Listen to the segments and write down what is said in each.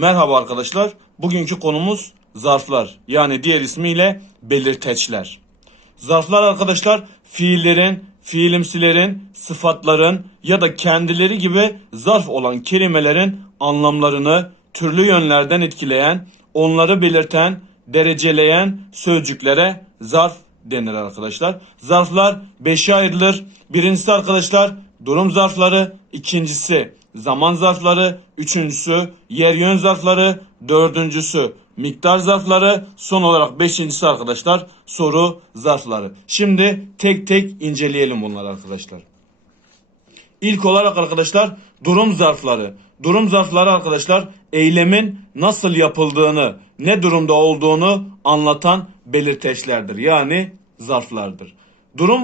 Merhaba arkadaşlar. Bugünkü konumuz zarflar. Yani diğer ismiyle belirteçler. Zarflar arkadaşlar fiillerin, fiilimsilerin, sıfatların ya da kendileri gibi zarf olan kelimelerin anlamlarını türlü yönlerden etkileyen, onları belirten, dereceleyen sözcüklere zarf denir arkadaşlar. Zarflar beşe ayrılır. Birincisi arkadaşlar durum zarfları, ikincisi zaman zarfları, üçüncüsü yer yön zarfları, dördüncüsü miktar zarfları, son olarak beşincisi arkadaşlar soru zarfları. Şimdi tek tek inceleyelim bunları arkadaşlar. İlk olarak arkadaşlar durum zarfları. Durum zarfları arkadaşlar eylemin nasıl yapıldığını, ne durumda olduğunu anlatan belirteçlerdir. Yani zarflardır. Durum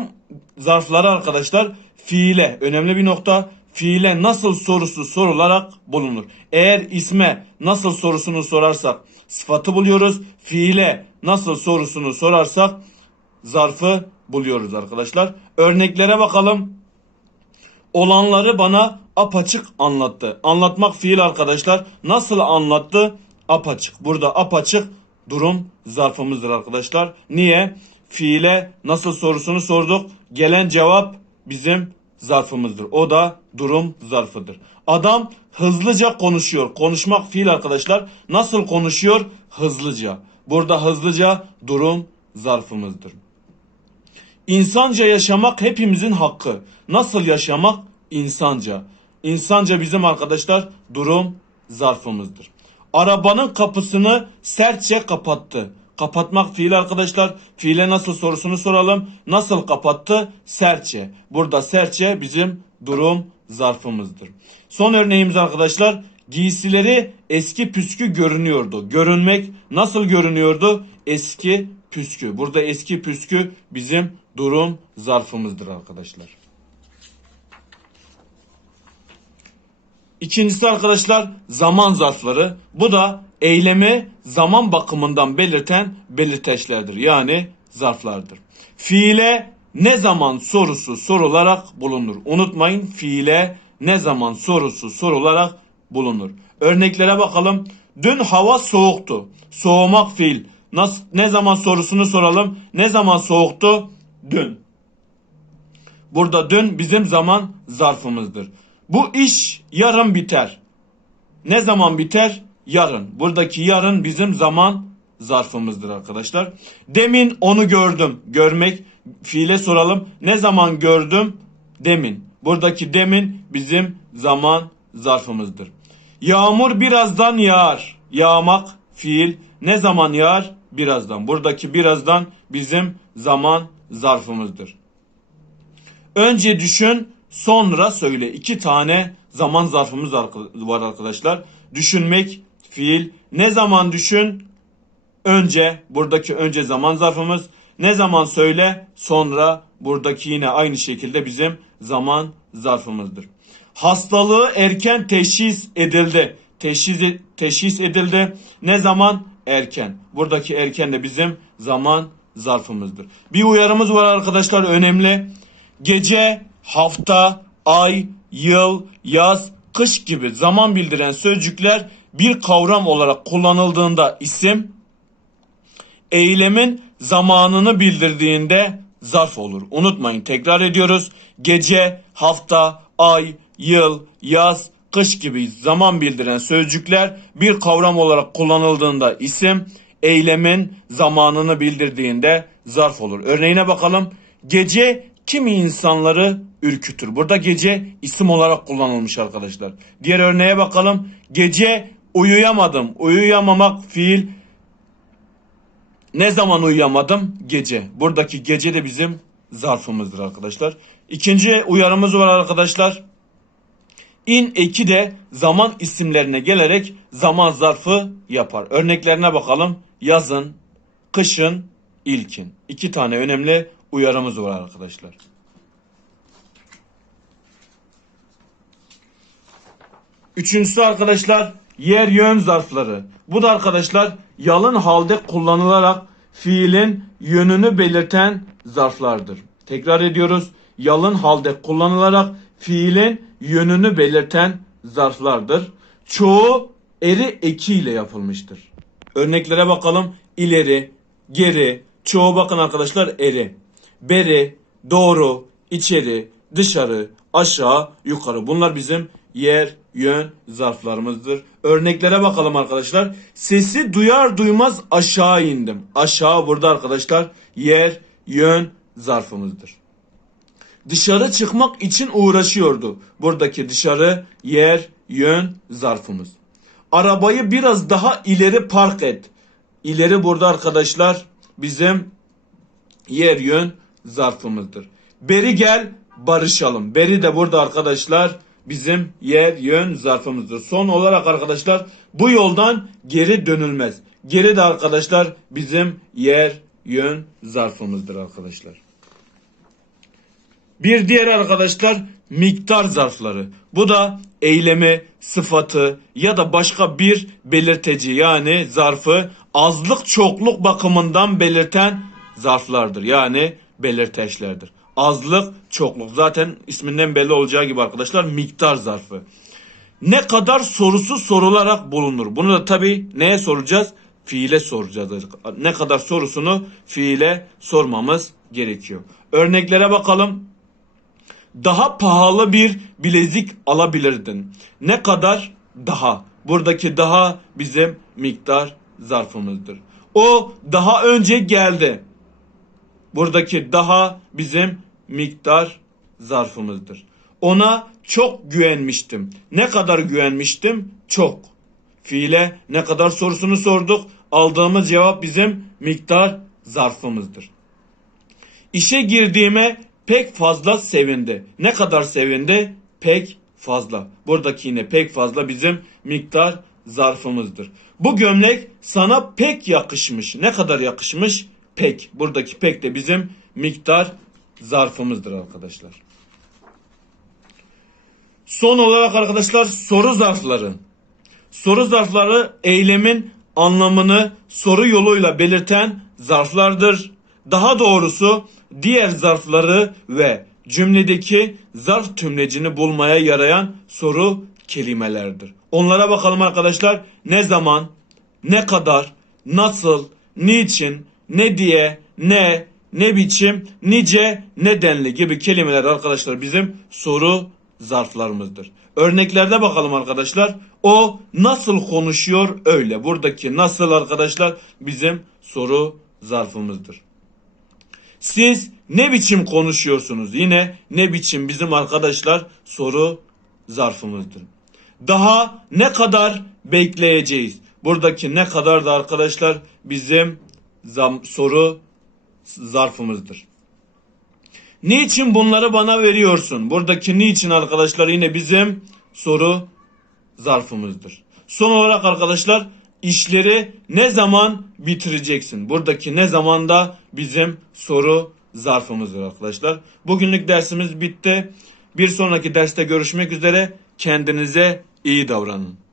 zarfları arkadaşlar fiile önemli bir nokta. Fiile nasıl sorusu sorularak bulunur. Eğer isme nasıl sorusunu sorarsak sıfatı buluyoruz. Fiile nasıl sorusunu sorarsak zarfı buluyoruz arkadaşlar. Örneklere bakalım olanları bana apaçık anlattı. Anlatmak fiil arkadaşlar. Nasıl anlattı? Apaçık. Burada apaçık durum zarfımızdır arkadaşlar. Niye? Fiile nasıl sorusunu sorduk. Gelen cevap bizim zarfımızdır. O da durum zarfıdır. Adam hızlıca konuşuyor. Konuşmak fiil arkadaşlar. Nasıl konuşuyor? Hızlıca. Burada hızlıca durum zarfımızdır. İnsanca yaşamak hepimizin hakkı. Nasıl yaşamak? İnsanca. İnsanca bizim arkadaşlar durum zarfımızdır. Arabanın kapısını sertçe kapattı. Kapatmak fiil arkadaşlar. Fiile nasıl sorusunu soralım. Nasıl kapattı? Sertçe. Burada sertçe bizim durum zarfımızdır. Son örneğimiz arkadaşlar. Giysileri eski püskü görünüyordu. Görünmek nasıl görünüyordu? Eski püskü. Burada eski püskü bizim durum zarfımızdır arkadaşlar. İkincisi arkadaşlar zaman zarfları. Bu da eylemi zaman bakımından belirten belirteçlerdir. Yani zarflardır. Fiile ne zaman sorusu sorularak bulunur. Unutmayın fiile ne zaman sorusu sorularak bulunur. Örneklere bakalım. Dün hava soğuktu. Soğumak fiil. Nasıl, ne zaman sorusunu soralım. Ne zaman soğuktu? Dün. Burada dün bizim zaman zarfımızdır. Bu iş yarın biter. Ne zaman biter? Yarın. Buradaki yarın bizim zaman zarfımızdır arkadaşlar. Demin onu gördüm. Görmek fiile soralım. Ne zaman gördüm? Demin. Buradaki demin bizim zaman zarfımızdır. Yağmur birazdan yağar. Yağmak fiil. Ne zaman yağar? Birazdan. Buradaki birazdan bizim zaman zarfımızdır. Önce düşün, sonra söyle. İki tane zaman zarfımız var arkadaşlar. Düşünmek fiil. Ne zaman düşün? Önce buradaki önce zaman zarfımız. Ne zaman söyle? Sonra buradaki yine aynı şekilde bizim zaman zarfımızdır. Hastalığı erken teşhis edildi. Teşhis, teşhis edildi. Ne zaman? Erken. Buradaki erken de bizim zaman zarfımızdır. Bir uyarımız var arkadaşlar önemli. Gece, hafta, ay, yıl, yaz, kış gibi zaman bildiren sözcükler bir kavram olarak kullanıldığında isim, eylemin zamanını bildirdiğinde zarf olur. Unutmayın tekrar ediyoruz. Gece, hafta, ay, yıl, yaz, kış gibi zaman bildiren sözcükler bir kavram olarak kullanıldığında isim, eylemin zamanını bildirdiğinde zarf olur. Örneğine bakalım. Gece kimi insanları ürkütür. Burada gece isim olarak kullanılmış arkadaşlar. Diğer örneğe bakalım. Gece uyuyamadım. Uyuyamamak fiil. Ne zaman uyuyamadım? Gece. Buradaki gece de bizim zarfımızdır arkadaşlar. İkinci uyarımız var arkadaşlar. İn eki de zaman isimlerine gelerek zaman zarfı yapar. Örneklerine bakalım. Yazın, kışın, ilkin. İki tane önemli uyarımız var arkadaşlar. Üçüncüsü arkadaşlar yer yön zarfları. Bu da arkadaşlar yalın halde kullanılarak fiilin yönünü belirten zarflardır. Tekrar ediyoruz. Yalın halde kullanılarak fiilin yönünü belirten zarflardır. Çoğu eri eki ile yapılmıştır. Örneklere bakalım. İleri, geri, çoğu bakın arkadaşlar eri. Beri, doğru, içeri, dışarı, aşağı, yukarı. Bunlar bizim yer, yön zarflarımızdır. Örneklere bakalım arkadaşlar. Sesi duyar duymaz aşağı indim. Aşağı burada arkadaşlar yer, yön zarfımızdır. Dışarı çıkmak için uğraşıyordu. Buradaki dışarı, yer, yön zarfımız. Arabayı biraz daha ileri park et. İleri burada arkadaşlar bizim yer yön zarfımızdır. Beri gel barışalım. Beri de burada arkadaşlar bizim yer yön zarfımızdır. Son olarak arkadaşlar bu yoldan geri dönülmez. Geri de arkadaşlar bizim yer yön zarfımızdır arkadaşlar. Bir diğer arkadaşlar miktar zarfları. Bu da eylemi, sıfatı ya da başka bir belirteci yani zarfı azlık çokluk bakımından belirten zarflardır. Yani belirteçlerdir. Azlık, çokluk zaten isminden belli olacağı gibi arkadaşlar miktar zarfı. Ne kadar sorusu sorularak bulunur. Bunu da tabii neye soracağız? Fiile soracağız. Ne kadar sorusunu fiile sormamız gerekiyor. Örneklere bakalım daha pahalı bir bilezik alabilirdin. Ne kadar daha? Buradaki daha bizim miktar zarfımızdır. O daha önce geldi. Buradaki daha bizim miktar zarfımızdır. Ona çok güvenmiştim. Ne kadar güvenmiştim? Çok. Fiile ne kadar sorusunu sorduk. Aldığımız cevap bizim miktar zarfımızdır. İşe girdiğime pek fazla sevindi. Ne kadar sevindi? Pek fazla. Buradaki yine pek fazla bizim miktar zarfımızdır. Bu gömlek sana pek yakışmış. Ne kadar yakışmış? Pek. Buradaki pek de bizim miktar zarfımızdır arkadaşlar. Son olarak arkadaşlar soru zarfları. Soru zarfları eylemin anlamını soru yoluyla belirten zarflardır. Daha doğrusu diğer zarfları ve cümledeki zarf tümlecini bulmaya yarayan soru kelimelerdir. Onlara bakalım arkadaşlar. Ne zaman, ne kadar, nasıl, niçin, ne diye, ne, ne biçim, nice, nedenli gibi kelimeler arkadaşlar bizim soru zarflarımızdır. Örneklerde bakalım arkadaşlar. O nasıl konuşuyor öyle. Buradaki nasıl arkadaşlar bizim soru zarfımızdır. Siz ne biçim konuşuyorsunuz? Yine ne biçim bizim arkadaşlar soru zarfımızdır. Daha ne kadar bekleyeceğiz? Buradaki ne kadar da arkadaşlar bizim zam, soru zarfımızdır. Niçin bunları bana veriyorsun? Buradaki niçin arkadaşlar yine bizim soru zarfımızdır. Son olarak arkadaşlar işleri ne zaman bitireceksin? Buradaki ne zaman da bizim soru zarfımızdır arkadaşlar. Bugünlük dersimiz bitti. Bir sonraki derste görüşmek üzere. Kendinize iyi davranın.